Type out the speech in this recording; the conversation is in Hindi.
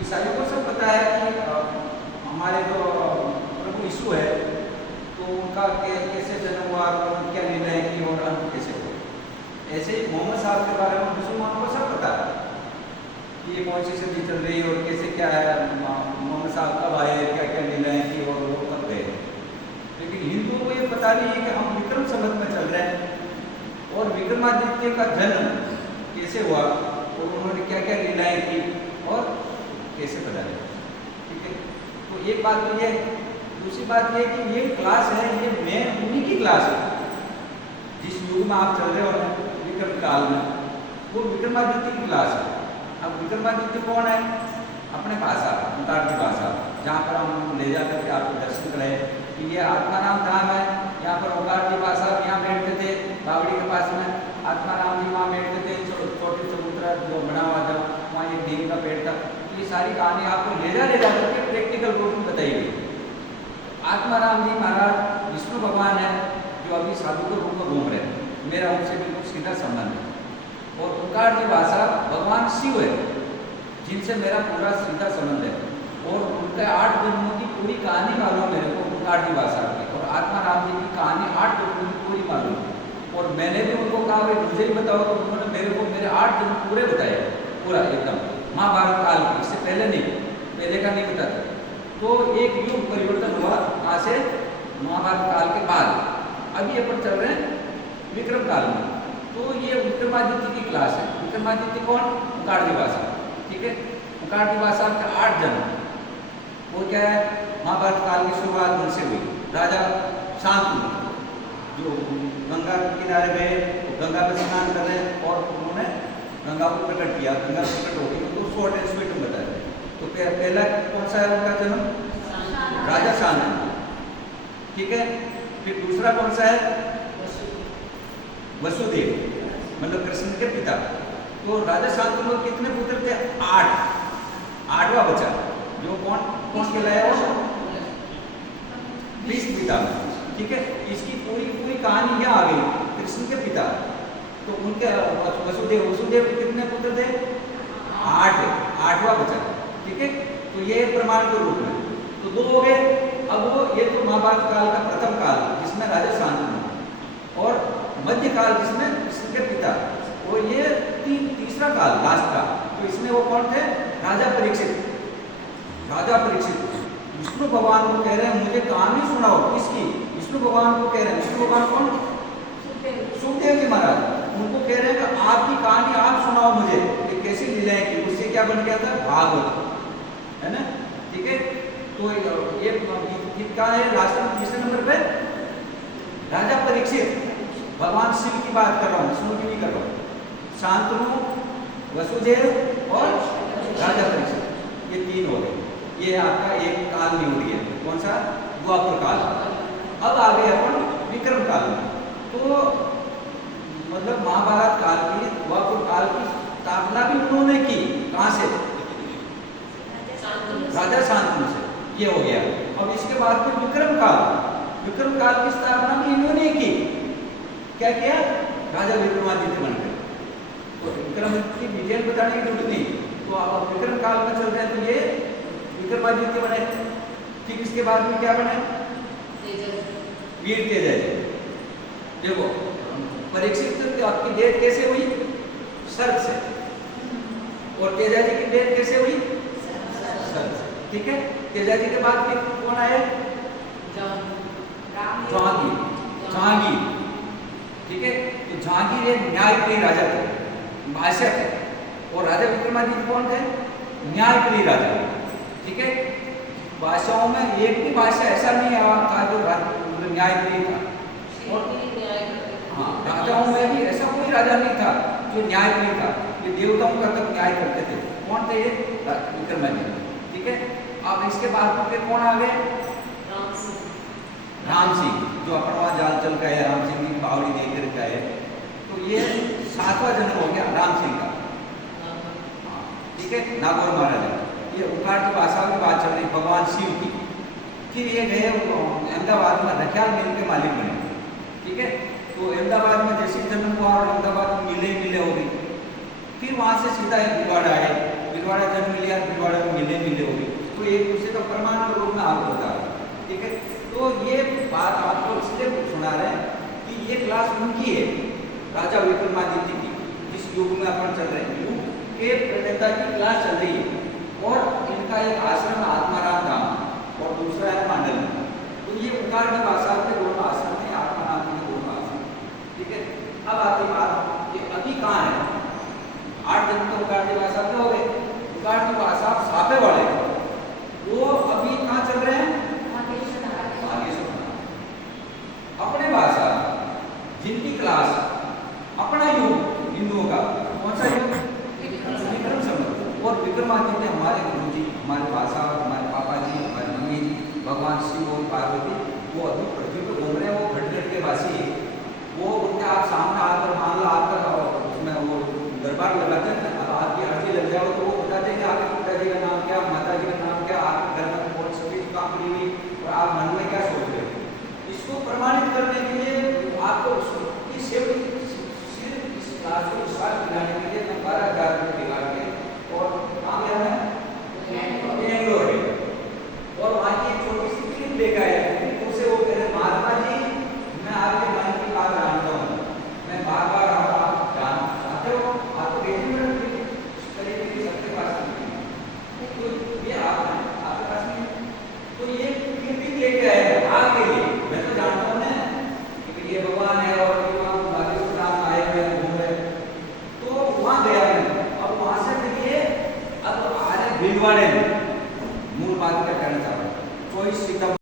ईसाइयों को सब पता है कि हमारे जो प्रभु यीशु है तो उनका कैसे जन्म हुआ, क्या लीलाएं की और अंत कैसे हुआ। ऐसे ही मोहम्मद साहब के बारे में मुसलमानों को सब पता है कि ये कौन सी सदी चल रही है और कैसे क्या है, मोहम्मद साहब कब आए, क्या क्या लीलाएं की और वो कब गए। लेकिन हिंदुओं को ये पता नहीं है कि हम विक्रम संवत में चल रहे हैं और विक्रमादित्य का जन्म कैसे हुआ और उन्होंने क्या क्या लीलाएं की और कैसे बताया। ठीक है, तो एक बात तो ये। दूसरी बात ये कि ये क्लास है, ये मेन उन्हीं की क्लास है जिस युग में आप चल रहे हो ना, विक्रम काल में, वो विक्रमादित्य की क्लास है। अब विक्रमादित्य कौन है? अपने भाषा, उनकार की भाषा, जहाँ पर हम ले जाकर के आपको दर्शन करें कि ये आत्माराम धाम है। यहाँ पर ओंकार की भाषा, यहाँ बैठते थे बावड़ी के पास में, आत्माराम जी वहाँ बैठते थे, छोटे चबूतरा जो बना हुआ था, वहाँ एक नीम का पेड़ था। ये सारी कहानी आपको ले जा करके प्रैक्टिकल रूप में बताई गई। आत्माराम जी महाराज विष्णु भगवान है जो अभी साधु के रूप में घूम रहे हैं, मेरा उनसे बिल्कुल सीधा संबंध है। और ओंकार की भाषा भगवान शिव है जिनसे मेरा पूरा सीधा संबंध है। और उनके 8 जन्मों की पूरी कहानी मालूम है मेरे को ओंकार की भाषा की, और आत्माराम जी की कहानी 8 जन्मों की पूरी मालूम है। और मैंने भी उनको कहा भाई मुझे ही बताओ, तो उन्होंने मेरे को मेरे 8 जन्म पूरे बताए, पूरा एकदम महाभारत काल की, इससे पहले नहीं, पहले का नहीं बताता। तो एक युग परिवर्तन हुआ वहाँ से महाभारत काल के बाद। अभी अपन चल रहे हैं विक्रम काल में। तो ये विक्रमादित्य की क्लास है। विक्रमादित्य कौन? ओंकार की भाषा। ठीक है, ओंकार की भाषा के 8 जन्म, वो क्या है? महाभारत काल की शुरुआत उनसे हुई। राजा शांतनु जो गंगा के किनारे गए, गंगा में स्नान कर रहे हैं और उन्होंने गंगा को प्रकट किया। गंगा प्रकट हो गई तो शॉर्ट एंड स्वीट में बताया। तो पहला कौन सा है उनका जन्म? राजा शांतनु। ठीक है, फिर दूसरा कौन सा है? वसुदेव, मतलब कृष्ण के पिता। तो राजा शांतनु के कितने पुत्र थे? 8। 8वां बचा जो कौन कौन कहलाया? वो भीष्म पिता। ठीक है, इसकी पूरी कहानी यहाँ आ गई। कृष्ण के पिता तो उनके वसुदेव के कितने पुत्र थे? 8। 8वां बचा। ठीक है, तो ये प्रमाण के रूप में तो 2 हो गए। अब वो ये तो महाभारत काल का प्रथम काल जिसमें राजा शांतनु, और मध्य काल जिसमें कृष्ण के पिता, और ये तीसरा काल लास्ट का। तो इसमें वो कौन थे? राजा परीक्षित। राजा परीक्षित विष्णु भगवान को कह रहे हैं मुझे कहानी सुनाओ। किसकी? विष्णु भगवान को कह रहे हैं। विष्णु भगवान कौन? सुखदेव जी महाराज। उनको कह रहे हैं कि आपकी कहानी आप सुनाओ मुझे, ये कैसी लीलाएं की। उससे क्या बन गया था? भागवत, है ना। ठीक है, तो ये गीत का है लास्ट में तीसरे नंबर पे राजा परीक्षित। भगवान शिव की बात कर रहा हूँ, विष्णु की नहीं कर रहा हूँ। शांतनु, वसुदेव और राजा परीक्षित, ये 3 हो गए। ये आपका एक काल नियुड़ गया। कौन सा? द्वापर काल। अब आ गए अपन विक्रम काल में। तो मतलब महाभारत काल की, द्वापर काल की स्थापना भी उन्होंने की। कहाँ से? राजा शांतनु से। ये हो गया। अब इसके बाद फिर विक्रम काल। विक्रम काल की स्थापना भी इन्होंने की। क्या किया? राजा विक्रमादित्य बन गए। तो विक्रम की डिटेल बताने की जरूरत नहीं। तो अब विक्रम काल में चल रहे हैं तो ये विक्रमादित्य बने। ठीक, इसके बाद में क्या बने? वीर तेजस्वी। देखो परीक्षित आपकी डेथ कैसे हुई? सर्प से। और तेजाजी की डेथ कैसे हुई? सर्प से। ठीक है, तेजाजी के बाद फिर कौन आए? जहांगीर। ठीक है, तो जहांगीर एक न्यायप्रिय राजा थे, भाषक थे। और राजा विक्रमादित्य कौन थे? न्यायप्रिय राजा। ठीक है, भाषाओं में एक भी भाषा ऐसा नहीं था जो न्यायप्रिय था। और हाँ, राजाओं में भी ऐसा कोई राजा नहीं था जो न्यायप्रिय था। ये देवताओं का तक न्याय करते थे। कौन थे ये? विक्रमादित्य। ठीक है, अब इसके बाद में फिर कौन आ गए? राम सिंह, जो अपना जाल चल गए, राम सिंह की बावड़ी देकर गए। तो ये 7वां जन्म हो गया राम सिंह का। ठीक है, नागौर महाराजा। ये ओंकार की भाषा की बात चल रही भगवान शिव की। फिर ये गए अहमदाबाद में रखियाल मिल के मालिक बने। ठीक है, तो अहमदाबाद में जैसे जन्म हुआ और अहमदाबाद में मिले हो गई। फिर वहाँ से सीधा भीलवाड़ा आए। भीलवाड़ा जन्म लिया, भीलवाड़ा में मिले। एक दूसरे का प्रमाण रूप में हाथ होता है, ठीक है। तो ये बात आपको इसलिए सुना रहे हैं कि ये क्लास उनकी है, राजा विक्रमादित्य की, जिस युग में अपन चल रहे हैं, युग के प्रणेता की क्लास चल रही है। और इनका एक आश्रम आत्माराम धाम और दूसरा है मांडल। तो ये उकार की भाषा के दोनों आश्रम है, आत्माराम के दोनों आश्रम, ठीक है। अब आती बात कि अभी कहाँ है, 8 दिन तो उकार की भाषा पे हो गए, उकार की भाषा सापे वाले वो अभी कहाँ चल रहे हैं, अपने भाषा, जिनकी क्लास अपना युग हिंदुओं का कौन सा युग, विक्रम संवत। और विक्रमादित्य हमारे गुरु जी, हमारे भाषा, हमारे पापा जी, हमारे मम्मी जी, भगवान शिव और पार्वती, वो अभी पृथ्वी पर घूम रहे हैं, वो घट के वासी है। वो उनके आप सामने आकर मान लो आकर उसमें वो दरबार लगाते हैं, अब आपकी आरती लग जाओ तो वो बताते हैं कि आपके पिताजी का नाम क्या, माता जी का नाम क्या, आपके घर में कौन सी चीज काम करी हुई और आप मन में क्या सोच रहे हो। इसको प्रमाणित करने के लिए आपको सिर्फ इस क्लास को विश्वास दिलाने के लिए 12,000